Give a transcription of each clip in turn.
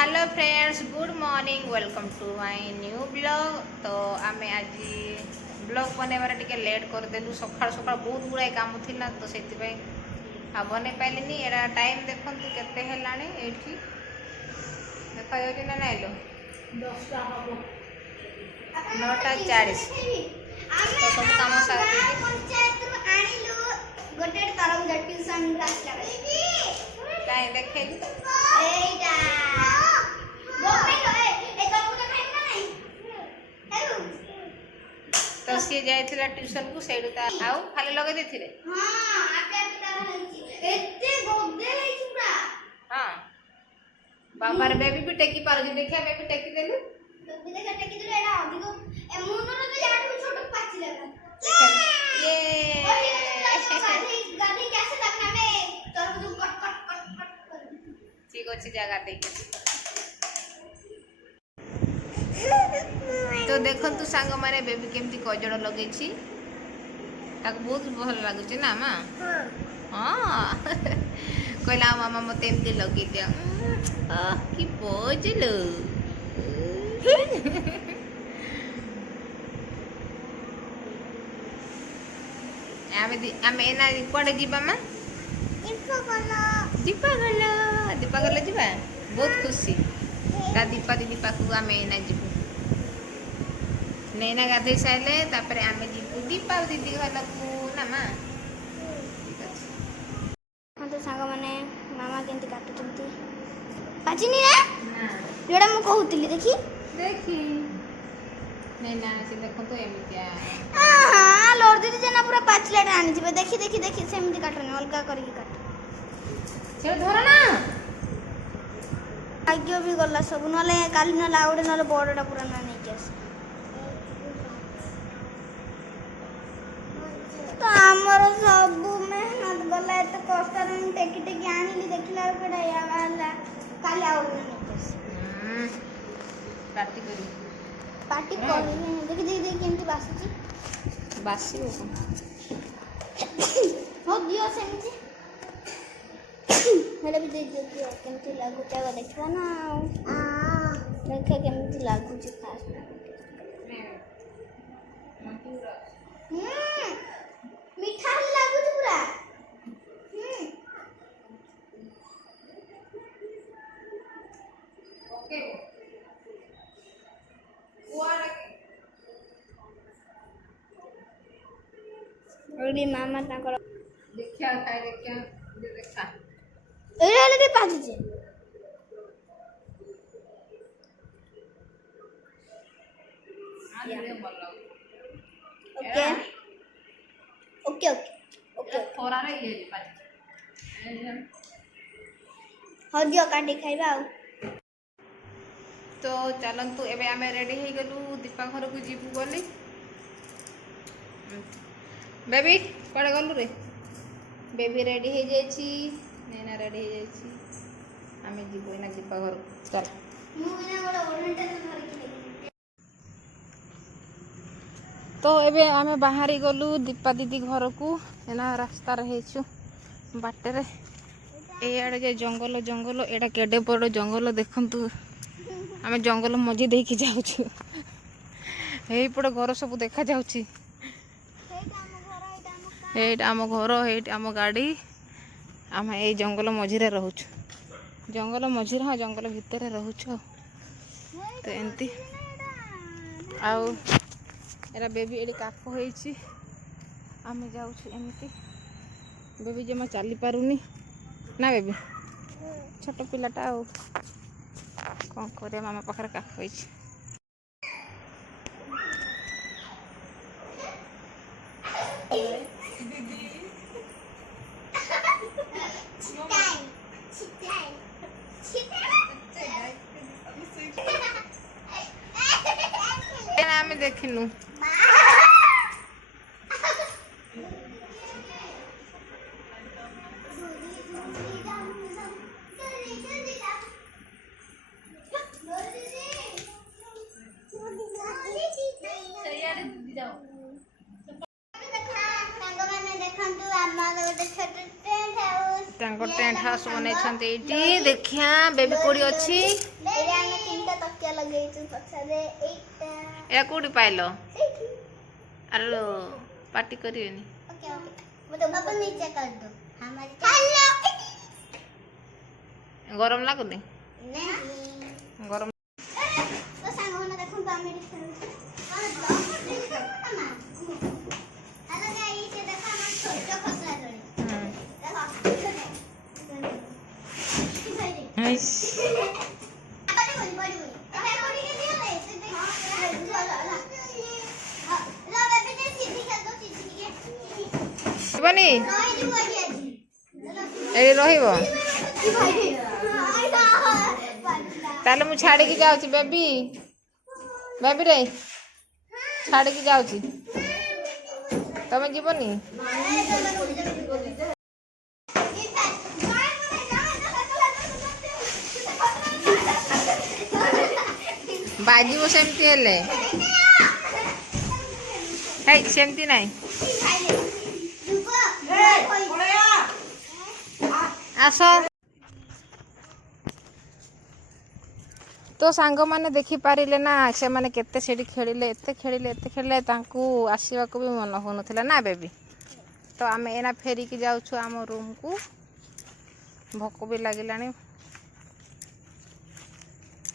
Hello friends, good morning, welcome to my new blog. तो आम आज ब्लॉग बनवार टे लेट करदेलु। सका सका बहुत गुड़ाए काम थिला तो से बन पारे। एरा टाइम देखु केते हेलाणी एठी देखा जाउछि ना नाइलो 9:40। तो सब काम सारी काई देखेली तो सी जाइथिला ट्यूशन को सेडू ता आउ खाली लगे देथिले। हां आपे तार होई एते गोदे होई पुरा। हां बाबार बेबी भी टेकी पारो जे देखिया बेबी टेकी देलु बेबी देखा टेकी देलु। एडा अधिक ए मुनरो तो याडू छोटो पाची लगा ये गाड़ी कैसे लगना में तोर को कट कट कट कट कर ठीक अछि जगह देख। तो देखु सांग माने बेबी केमती कजड़ लगे बहुत भल लगुच ना माँ। हाँ कहला मामा मत एमती लगे दिया कि बजलो आम एना कड़े जीवा माँ दीपा गल जीवा बहुत खुशी ता दीपा दीदी पाखु आम एना जीवु। नैना गाधे सारे तापर आम जीवु दीपा दीदी घर को ना माँ। ठीक अच्छे हाँ तो सांग मैंने मामा केमती काटुंट पाचिनी ना जोड़ा मु कहूली देखी देखी नैना से देखो तो एमितिया हां लोड दीदी जना पूरा पाचलाटा आनी जिबे देखी देखी देखी सेमती काटनी अलगा करके काट से धर ना आज्ञा भी गला सब नले काली नले आउडे नले बड़टा पूरा ना नहीं केस तो हमर सब मेहनत गला एत कष्ट हम टेकी टेकी आनिली देखिला केडा या वाला काली आउडे नहीं केस पार्टी करी देखी देखी देखी केमती बासी हो दियो सेमती हेले भी देख दियो केमती लागु चावा देखबा ना देखा केमती लागु छी खास मीठा लागु छी पूरा ओके ओडी मामा ताकर देखिया खाय देखिया देखा ए हेले दे पाजी जे आले बोल ओके ओके ओके थोड़ा रे ये पाजी हो दियो काटी खाइबा। तो चलतु एबे आमे रेडी हो गलु दीपा घर को जीवु बोली। बेबी कड़े गलु रे बेबी रेडी हो जाइछि नैना रेडी हो जाइछि आमे जीवु ना दीपा घर चल मु बिना बड़ा ओढ़नटा धर के तो एबे आमे बाहरी गलु दीपा दीदी घर को एना रास्ता रहेछु बाटे रे ए आड़े जे जंगल जंगल एडा केडे बड़ जंगल देखंतु आमे जंगल मझी देख जाऊँ हे पड़े घर सब देखा जाऊँ आम घर ये आम गाड़ी आम ये जंगल मझीरे रोचु जंगल मझीरे हाँ जंगल भितर रोचु तो एमती आरा बेबी ये काख होती आम जाऊँ एमती बेबी जमा चली पारुनी ना बेबी छोट पिलाटा कौन करे मामा पाखर काख होइछि आमे देखिनु टेंट हाउस बनैछन्ते एटी देखिया बेबी कोडी अछि एरे आमे तीनटा तकिया लगैछु पछरे एटा या कोडी पाइलो अरे पार्टी करियोनी ओके ओके मतलब अपन नीचे कर दो हमारी हेलो गरम लागुनी नहीं गरम तो सांग होना देखो तो आमे हेलो गाइस ये देखो हम छोटा फसला जोड़ी नाइस बनी ए रहिबो ताले मु छाड़ी की जाउची बेबी बेबी रे छाड़ी की जाउची तमे जीवनी बाजीबो सेमती हेले हे सेमती नाही आस तो सांग माने देखि पारिले ना से माने केते सेडी खेलिले एते खेलिले तांकू आसीबा को भी मन होनथिला ना बेबी तो आमे एना फेरी की जाउछु आम रूम को भोक भी लागिलानी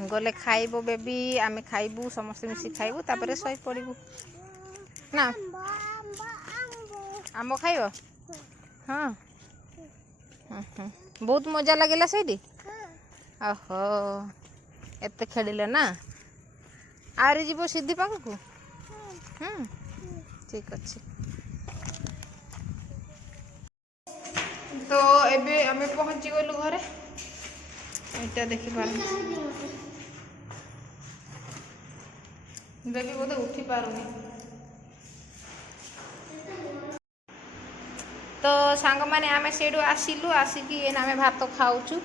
गले खाइबो बेबी आमे खाइबू समस्त मिसी खाइबू तापरे सोई पड़िबू ना आम खाइबो हाँ बहुत मजा लगिला सेडी ओहो एते खेलिले ना आरे जीवो सिद्धि पाखु को ठीक अच्छे तो एबे आमे पहुंची गलु घरे एटा देखि पार बेबी बोधे उठी पारुनी तो सांग माने आमे सेडू आसिलु आसिकी एना आमे भात खाउछु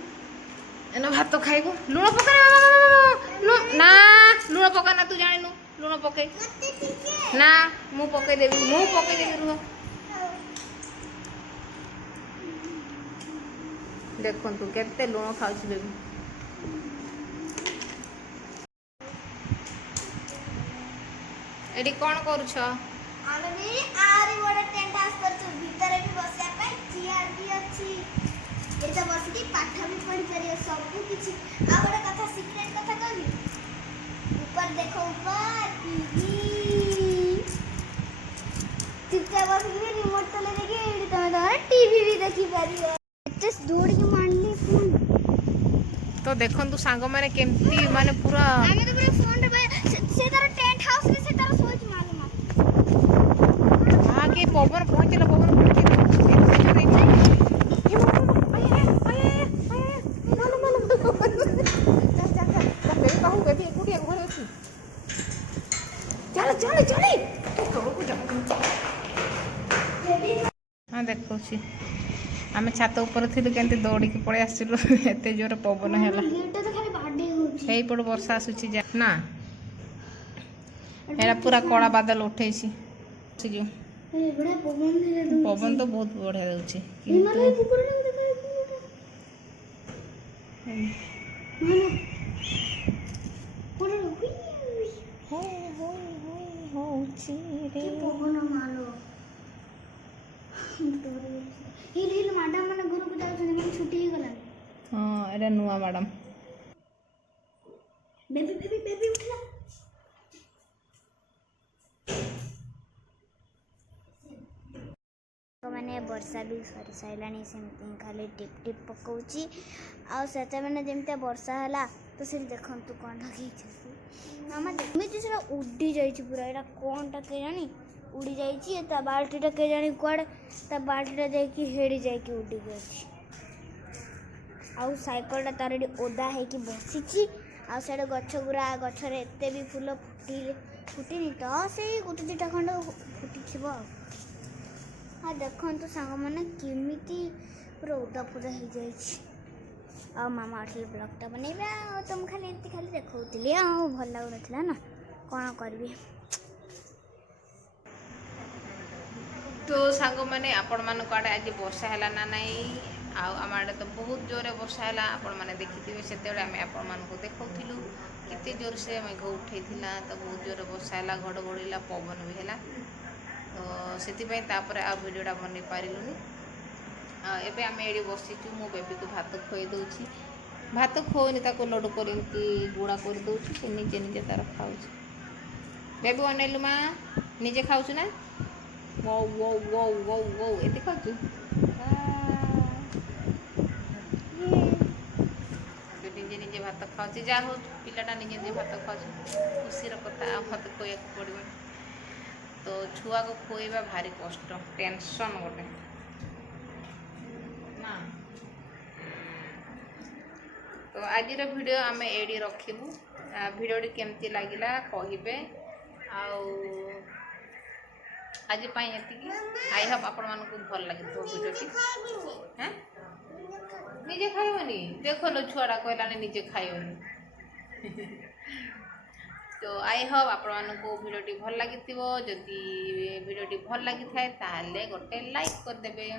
एना भात खाइबो लुण पका ना लुण पका ना तू जानिनु लुण पके ना मु पके देबी रुह देखो तू केते लुण खाउछु बेबी एडी कोन करूछ आमे भी आरी बडा टेंट हाउस करछु भीतर भी बसिया पे चेयर भी अछि एटा बसिकी पाठ भी पढ़ी करियो सब कुछ आ बडा कथा सीक्रेट कथा कहबी ऊपर देखो ऊपर टीवी चुपचाप बसिकी रिमोट तले देखि एडी तमे टीवी भी देखि पारियो जस्ट दूर की मानली फोन तो देखन तू सांग माने केमती माने पूरा आमे तो पूरा फोन रे से तार टेंट हाउस रे से तार सोच मालूम हां के पवन पहुंचले पवन हाँ देखो आम छात ऊपर थी के दौड़ी के पड़े आसलु एत जोर पवन है पड़ वर्षा आसूची ना एरा पूरा कड़ा बादल उठे पवन तो बहुत बढ़िया दूसरी मैडम मैंने गुरु को जाऊँ छुट्टी ही गला हाँ एटा नुआ मैडम बेबी बेबी बेबी उठला तो मैंने वर्षा भी सरी साराणी सेमती खाली टिप टिप पकाउची आ सेते मैंने जेमते वर्षा हला तो से देखंतु कोन लगी मामा एमती से उड़ी जाई पूरा एटा कोनटा के जानी उड़ी जाई ता बाल्टीटा के जानी कुआड़े ता बाल्टीटा जाई हेड़ी जाई उड़ी गई आउ साइकलटा तार ओदा है कि बसी आ साइड गछ गुरा गछरे एते भी फूल फुटिनी तो से गोटे दुटा खंड फुटी थी हाँ देखो सांग मैंने केमी पूरा उदा फुदा हो जाए मामा आठे ब्लगटा बनैबा तुम खाली एमती खाली देखौली भल लगुला ना कौन करी तो सांग मैंने आपण मान आड़े आज वर्षा है ना नाई आम आड़े तो बहुत जोरे वर्षा है आपण मैंने देखिथे से आम आपण देखु केते जोर से मेघ उठे तो बहुत जोर वर्षा है घड़घड़ा पवन भी है तो से आ भिडटा बन पारूनी एबे आम ये बसीचु मो बेबी को भात खुई दूची भात खुओनी लडू कर गुड़ा कर दूची से निजे निजे तार खाऊ बेबी अनेलु माँ निजे खाऊ ना वो वो वो वो वो ये खाऊ निजे निजे भात खाऊ जा हो पिलाटा निजे निजे भात खाऊ खुशी कथा मत खुआ पड़ो तो छुआ को खुआ भारी कष्ट टेंशन गोटे ना तो आज वीडियो आम एडी रखिबू भिडियोटी केमती लगिला कहिबे आज आई होप आपण मानक भल लगे भिडियोटी हाँ निजे खाइबनी देख लो छुआटा कहलानी निजे खाइबनी तो आई होप आपण मानक भिडियोटी भल लगी जदि भिडियोटी भल लगी थाए ताले गोटे लाइक करदेबे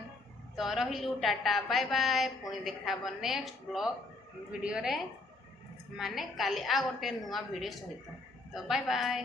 तो रहिलु टाटा बाय बाय पुणी देखा नेक्स्ट ब्लॉग वीडियो रे माने काली आ गोटे नुआ वीडियो सहित तो बाय बाय।